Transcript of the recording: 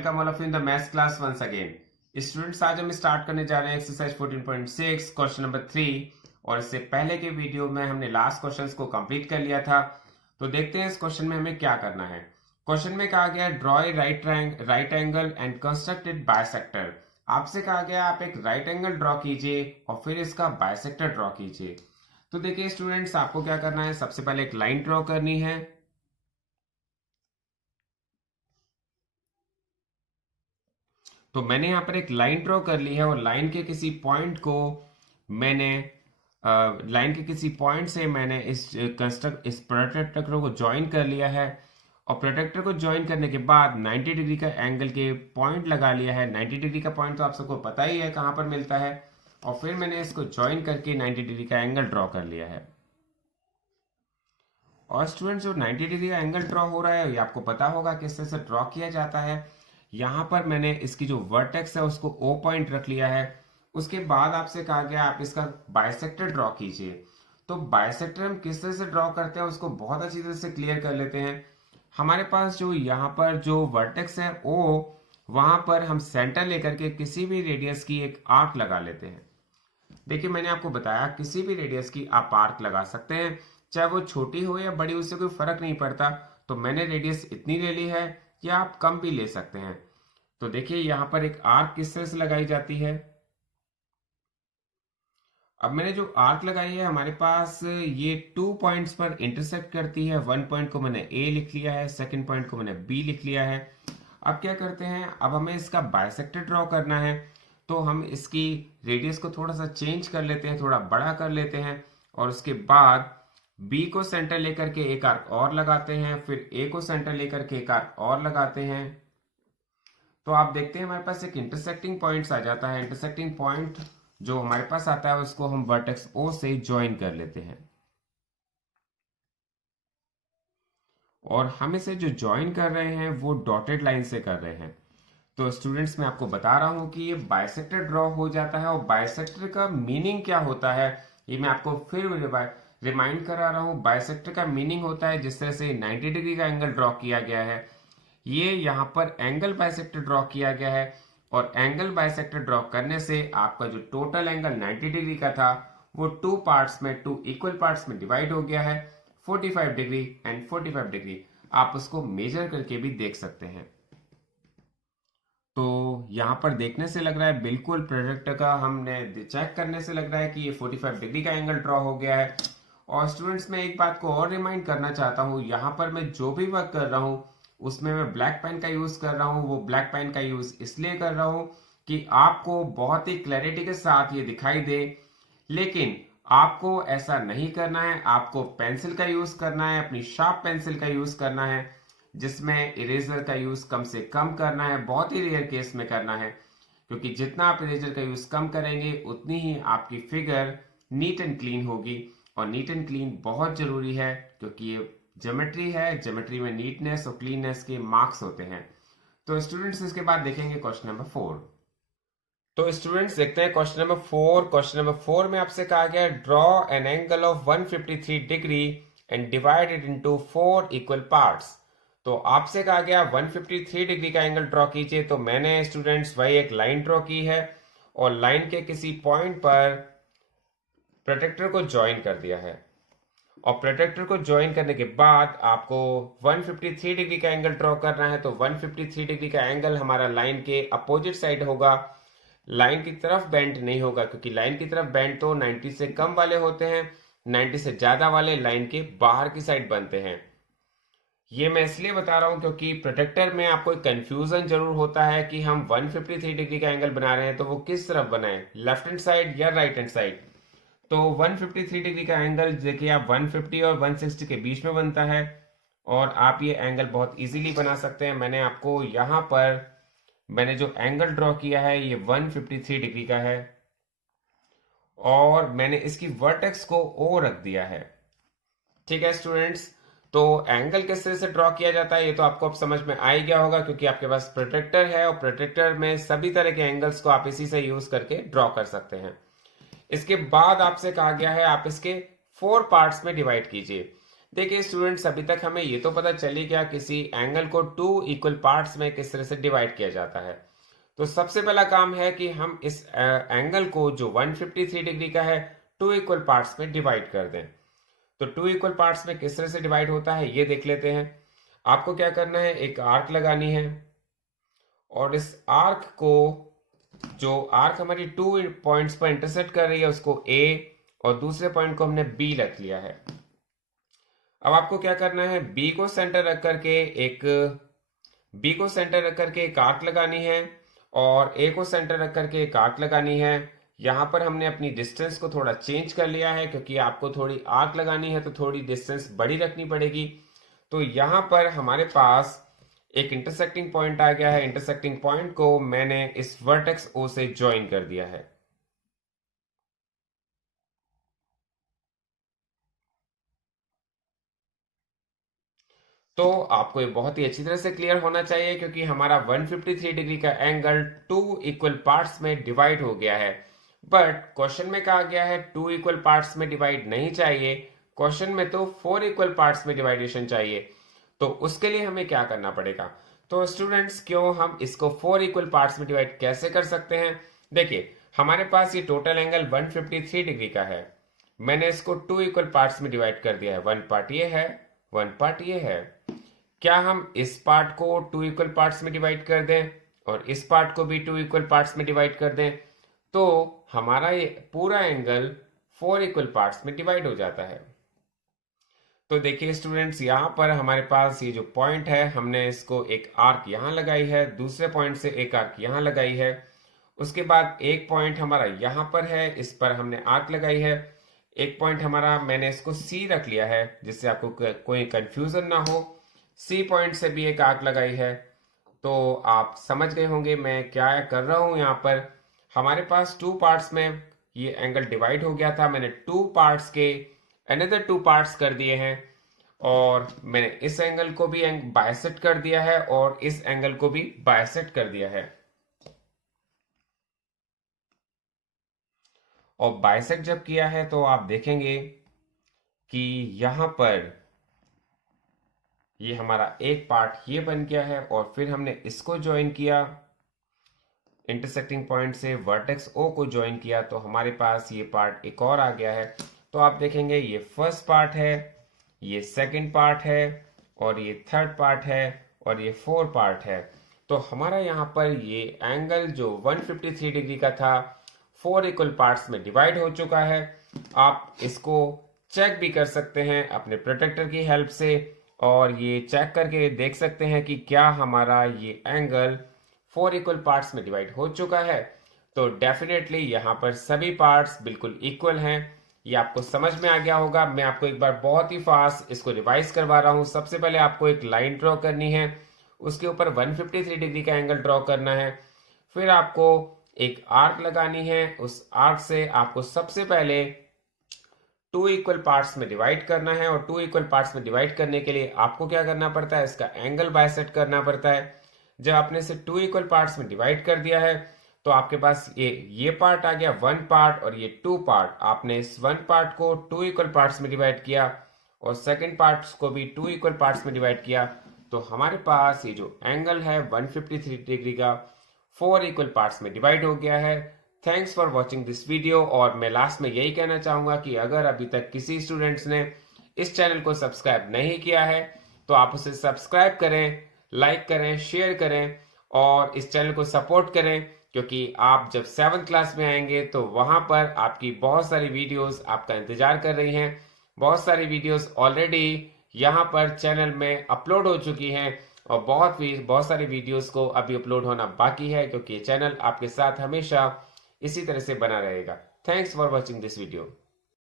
Welcome all of you in the maths class once again. Students, आज हम start करने जा रहे हैं एक्सरसाइज 14.6 क्वेश्चन नंबर 3। और इससे पहले के वीडियो में हमने लास्ट क्वेश्चंस को कंप्लीट कर लिया था। तो देखते हैं इस क्वेश्चन में हमें क्या करना है। क्वेश्चन में कहा गया draw a right angle and constructed bisector. आपसे कहा गया आप एक राइट एंगल ड्रॉ कीजिए और फिर इसका बाइसेक्टर ड्रॉ कीजिए। तो देखिए स्टूडेंट्स, आपको क्या करना है, सबसे पहले एक लाइन ड्रॉ करनी है। तो मैंने यहाँ पर एक लाइन ड्रॉ कर ली है और लाइन के किसी पॉइंट को मैंने लाइन के किसी पॉइंट से मैंने इस प्रोट्रैक्टर को ज्वाइन कर लिया है। और प्रोट्रैक्टर को ज्वाइन करने के बाद 90 डिग्री का एंगल के पॉइंट लगा लिया है। 90 डिग्री का पॉइंट तो आप सबको पता ही है कहाँ पर मिलता है। और फिर मैंने इसको ज्वाइन करके 90 डिग्री का एंगल ड्रॉ कर लिया है। और स्टूडेंट्स, जो 90 डिग्री का एंगल ड्रॉ हो रहा है ये आपको पता होगा किस तरह से ड्रॉ किया जाता है। यहाँ पर मैंने इसकी जो वर्टेक्स है उसको O पॉइंट रख लिया है। उसके बाद आपसे कहा गया आप इसका बाइसेक्टर ड्रॉ कीजिए। तो बाइसेक्टर हम किस तरह से ड्रॉ करते हैं उसको बहुत अच्छी तरह से क्लियर कर लेते हैं। हमारे पास जो यहाँ पर जो वर्टेक्स है O, वहां पर हम सेंटर लेकर के किसी भी रेडियस की एक आर्क लगा लेते हैं। देखिए मैंने आपको बताया किसी भी रेडियस की आप आर्क लगा सकते हैं, चाहे वो छोटी हो या बड़ी, उससे कोई फर्क नहीं पड़ता। तो मैंने रेडियस इतनी ले ली है, या आप कम भी ले सकते हैं। तो देखिए यहां पर एक आर्क किस तरह से लगाई जाती है। अब मैंने जो आर्क लगाई है हमारे पास ये 2 पॉइंट्स पर इंटरसेक्ट करती है। 1 पॉइंट को मैंने A लिख लिया है, सेकंड पॉइंट को मैंने B लिख लिया है। अब क्या करते हैं, अब हमें इसका बाइसेक्टर ड्रॉ करना है। तो हम इसकी रेडियस को थोड़ा सा चेंज कर लेते हैं, थोड़ा बड़ा कर लेते हैं। और उसके बाद B को सेंटर लेकर के एक आर्क और लगाते हैं, फिर A को सेंटर लेकर के एक आर्क और लगाते हैं। तो आप देखते हैं हमारे पास एक इंटरसेक्टिंग पॉइंट्स आ जाता है। इंटरसेक्टिंग पॉइंट जो हमारे पास आता है उसको हम वर्टेक्स O से ज्वाइन कर लेते हैं। और हम इसे जो ज्वाइन कर रहे हैं वो डॉटेड लाइन से कर रहे हैं। तो स्टूडेंट्स, मैं आपको बता रहा हूं कि ये बाइसेक्टर ड्रॉ हो जाता है। और बाइसेक्टर का मीनिंग क्या होता है ये मैं आपको फिर रिमाइंड करा रहा हूं। बाइसेक्टर का मीनिंग होता है जिस तरह से 90 डिग्री का एंगल ड्रॉ किया गया है, ये यहाँ पर एंगल बाइसेक्टर ड्रॉ किया गया है। और एंगल बाइसेक्टर ड्रॉ करने से आपका जो टोटल एंगल 90 डिग्री का था वो 2 पार्ट्स में, 2 इक्वल पार्ट्स में डिवाइड हो गया है। 45 डिग्री एंड 45 डिग्री आप उसको मेजर करके भी देख सकते हैं। तो यहाँ पर देखने से लग रहा है बिल्कुल प्रोजेक्टर का हमने चेक करने से लग रहा है कि ये 45 डिग्री का एंगल ड्रॉ हो गया है। और स्टूडेंट्स, मैं एक बात को और रिमाइंड करना चाहता हूँ, यहाँ पर मैं जो भी वर्क कर रहा हूँ उसमें मैं ब्लैक पेन का यूज कर रहा हूँ। वो ब्लैक पेन का यूज इसलिए कर रहा हूँ कि आपको बहुत ही क्लैरिटी के साथ ये दिखाई दे। लेकिन आपको ऐसा नहीं करना है, आपको पेंसिल का यूज करना है, अपनी शार्प पेंसिल का यूज करना है, जिसमें इरेजर का यूज कम से कम करना है, बहुत ही रेयर केस में करना है। क्योंकि जितना आप इरेजर का यूज कम करेंगे उतनी ही आपकी फिगर नीट एंड क्लीन होगी। और नीट एंड क्लीन बहुत जरूरी है क्योंकि ये ज्योमेट्री है, ज्योमेट्री में नीटनेस और क्लीननेस के मार्क्स होते हैं। तो स्टूडेंट्स, इसके बाद देखेंगे क्वेश्चन नंबर 4। तो स्टूडेंट्स देखते हैं क्वेश्चन नंबर 4। क्वेश्चन नंबर 4 में आपसे कहा गया draw an angle of 153 degree and divide it into 4 equal parts. तो आपसे कहा गया 153 डिग्री का एंगल ड्रॉ कीजिए। तो मैंने स्टूडेंट्स वही एक लाइन ड्रॉ की है और लाइन के किसी पॉइंट पर प्रोट्रैक्टर को ज्वाइन कर दिया है। और प्रोट्रैक्टर को ज्वाइन करने के बाद आपको 153 डिग्री का एंगल ड्रॉ करना है। तो 153 डिग्री का एंगल हमारा लाइन के अपोजिट साइड होगा, लाइन की तरफ बेंड नहीं होगा। क्योंकि लाइन की तरफ बेंड तो 90 से कम वाले होते हैं, 90 से ज्यादा वाले लाइन के बाहर की साइड बनते हैं। ये मैं इसलिए बता रहा हूं क्योंकि प्रोट्रैक्टर में आपको एक कंफ्यूजन जरूर होता है कि हम 153 डिग्री का एंगल बना रहे हैं तो वो किस तरफ बनाए, लेफ्ट हैंड साइड या राइट हैंड साइड। तो 153 डिग्री का एंगल देखिए आप 150 और 160 के बीच में बनता है। और आप ये एंगल बहुत इजीली बना सकते हैं। मैंने आपको यहाँ पर मैंने जो एंगल ड्रॉ किया है ये 153 डिग्री का है और मैंने इसकी वर्टेक्स को O रख दिया है। ठीक है स्टूडेंट्स, तो एंगल किस तरह से ड्रॉ किया जाता है ये तो आपको अब समझ में आ ही गया होगा क्योंकि आपके पास प्रोट्रैक्टर है और प्रोट्रैक्टर में सभी तरह के एंगल्स को आप इसी से यूज करके ड्रॉ कर सकते हैं। इसके बाद आपसे कहा गया है आप इसके 4 पार्ट्स में डिवाइड कीजिए। देखिए स्टूडेंट्स, अभी तक हमें ये तो पता चली गया किसी एंगल को टू इक्वल पार्ट्स में किस तरह से डिवाइड किया जाता है। तो सबसे पहला काम है कि हम इस एंगल को जो 153 डिग्री का है टू इक्वल पार्ट्स में डिवाइड कर दें। तो टू इक्वल पार्ट्स में किस तरह से डिवाइड होता है ये देख लेते हैं। आपको क्या करना है, एक आर्क लगानी है और इस आर्क को, जो आर्क हमारी टू पॉइंट्स पर इंटरसेक्ट कर रही है उसको ए और दूसरे पॉइंट को हमने बी रख लिया है। अब आपको क्या करना है, बी को सेंटर रख करके एक आर्क लगानी है और ए को सेंटर रख करके एक आर्क लगानी है। यहां पर हमने अपनी डिस्टेंस को थोड़ा चेंज कर लिया है क्योंकि आपको थोड़ी आर्क लगानी है तो थोड़ी डिस्टेंस बड़ी रखनी पड़ेगी। तो यहां पर हमारे पास एक इंटरसेक्टिंग पॉइंट आ गया है। इंटरसेक्टिंग पॉइंट को मैंने इस वर्टेक्स ओ से ज्वाइन कर दिया है। तो आपको ये बहुत ही अच्छी तरह से क्लियर होना चाहिए क्योंकि हमारा 153 डिग्री का एंगल टू इक्वल पार्ट्स में डिवाइड हो गया है। बट क्वेश्चन में कहा गया है टू इक्वल पार्ट्स में डिवाइड नहीं चाहिए, क्वेश्चन में तो 4 इक्वल पार्ट्स में डिवाइडेशन चाहिए। तो उसके लिए हमें क्या करना पड़ेगा, तो स्टूडेंट्स क्यों हम इसको 4 इक्वल पार्ट्स में डिवाइड कैसे कर सकते हैं। देखिए हमारे पास ये टोटल एंगल 153 डिग्री का है, मैंने इसको टू इक्वल पार्ट्स में डिवाइड कर दिया है। वन पार्ट ये है, वन पार्ट ये है। क्या हम इस पार्ट को टू इक्वल पार्ट्स में डिवाइड कर दें और इस पार्ट को भी टू इक्वल पार्ट्स में डिवाइड कर दें तो हमारा ये पूरा एंगल 4 इक्वल पार्ट्स में डिवाइड हो जाता है। तो देखिए स्टूडेंट्स, यहाँ पर हमारे पास ये जो पॉइंट है हमने इसको एक आर्क यहाँ लगाई है, दूसरे पॉइंट से एक आर्क यहाँ लगाई है, उसके बाद एक पॉइंट हमारा यहाँ पर है, इस पर हमने आर्क लगाई है। एक पॉइंट हमारा मैंने इसको सी रख लिया है जिससे आपको कोई कंफ्यूजन ना हो। सी पॉइंट से भी एक आर्क लगाई है। तो आप समझ गए होंगे मैं क्या कर रहा हूं। यहाँ पर हमारे पास टू पार्ट्स में ये एंगल डिवाइड हो गया था, मैंने टू पार्ट्स के अनदर टू पार्ट्स कर दिए हैं और मैंने इस एंगल को भी बाइसेक्ट कर दिया है और इस एंगल को भी बाइसेक्ट कर दिया है। और बाइसेक्ट जब किया है तो आप देखेंगे कि यहां पर ये हमारा एक पार्ट ये बन गया है और फिर हमने इसको ज्वाइन किया, इंटरसेक्टिंग पॉइंट से वर्टेक्स ओ को ज्वाइन किया तो हमारे पास ये पार्ट एक और आ गया है। तो आप देखेंगे ये फर्स्ट पार्ट है, ये सेकंड पार्ट है और ये थर्ड पार्ट है और ये फोर्थ पार्ट है। तो हमारा यहाँ पर ये एंगल जो 153 डिग्री का था 4 इक्वल पार्ट्स में डिवाइड हो चुका है। आप इसको चेक भी कर सकते हैं अपने प्रोटेक्टर की हेल्प से और ये चेक करके देख सकते हैं कि क्या हमारा ये एंगल 4 इक्वल पार्ट्स में डिवाइड हो चुका है। तो डेफिनेटली यहाँ पर सभी पार्ट्स बिल्कुल इक्वल हैं। ये आपको समझ में आ गया होगा। मैं आपको एक बार बहुत ही फास्ट इसको रिवाइज करवा रहा हूँ। सबसे पहले आपको एक लाइन ड्रॉ करनी है, उसके ऊपर 153 डिग्री का एंगल ड्रॉ करना है। फिर आपको एक आर्क लगानी है, उस आर्क से आपको सबसे पहले टू इक्वल पार्ट्स में डिवाइड करना है और टू इक्वल पार्ट्स में डिवाइड करने के लिए आपको क्या करना पड़ता है, इसका एंगल बाइसेक्ट करना पड़ता है। जब आपने इसे टू इक्वल पार्ट्स में डिवाइड कर दिया है तो आपके पास ये पार्ट आ गया वन पार्ट और ये टू पार्ट। आपने इस वन पार्ट को टू इक्वल पार्ट्स में डिवाइड किया और सेकंड पार्ट्स को भी टू इक्वल पार्ट्स में डिवाइड किया तो हमारे पास ये जो एंगल है 153 डिग्री का 4 इक्वल पार्ट्स में डिवाइड हो गया है। Thanks for watching this video. और मैं लास्ट में यही कहना चाहूंगा कि अगर अभी तक किसी स्टूडेंट्स ने इस चैनल को सब्सक्राइब नहीं किया है तो आप उसे सब्सक्राइब करें, लाइक करें, शेयर करें और इस चैनल को सपोर्ट करें क्योंकि आप जब 7th क्लास में आएंगे तो वहां पर आपकी बहुत सारी वीडियोस आपका इंतजार कर रही हैं। बहुत सारी वीडियोस ऑलरेडी यहाँ पर चैनल में अपलोड हो चुकी हैं और बहुत सारी वीडियोस को अभी अपलोड होना बाकी है क्योंकि चैनल आपके साथ हमेशा इसी तरह से बना रहेगा। Thanks for watching this video.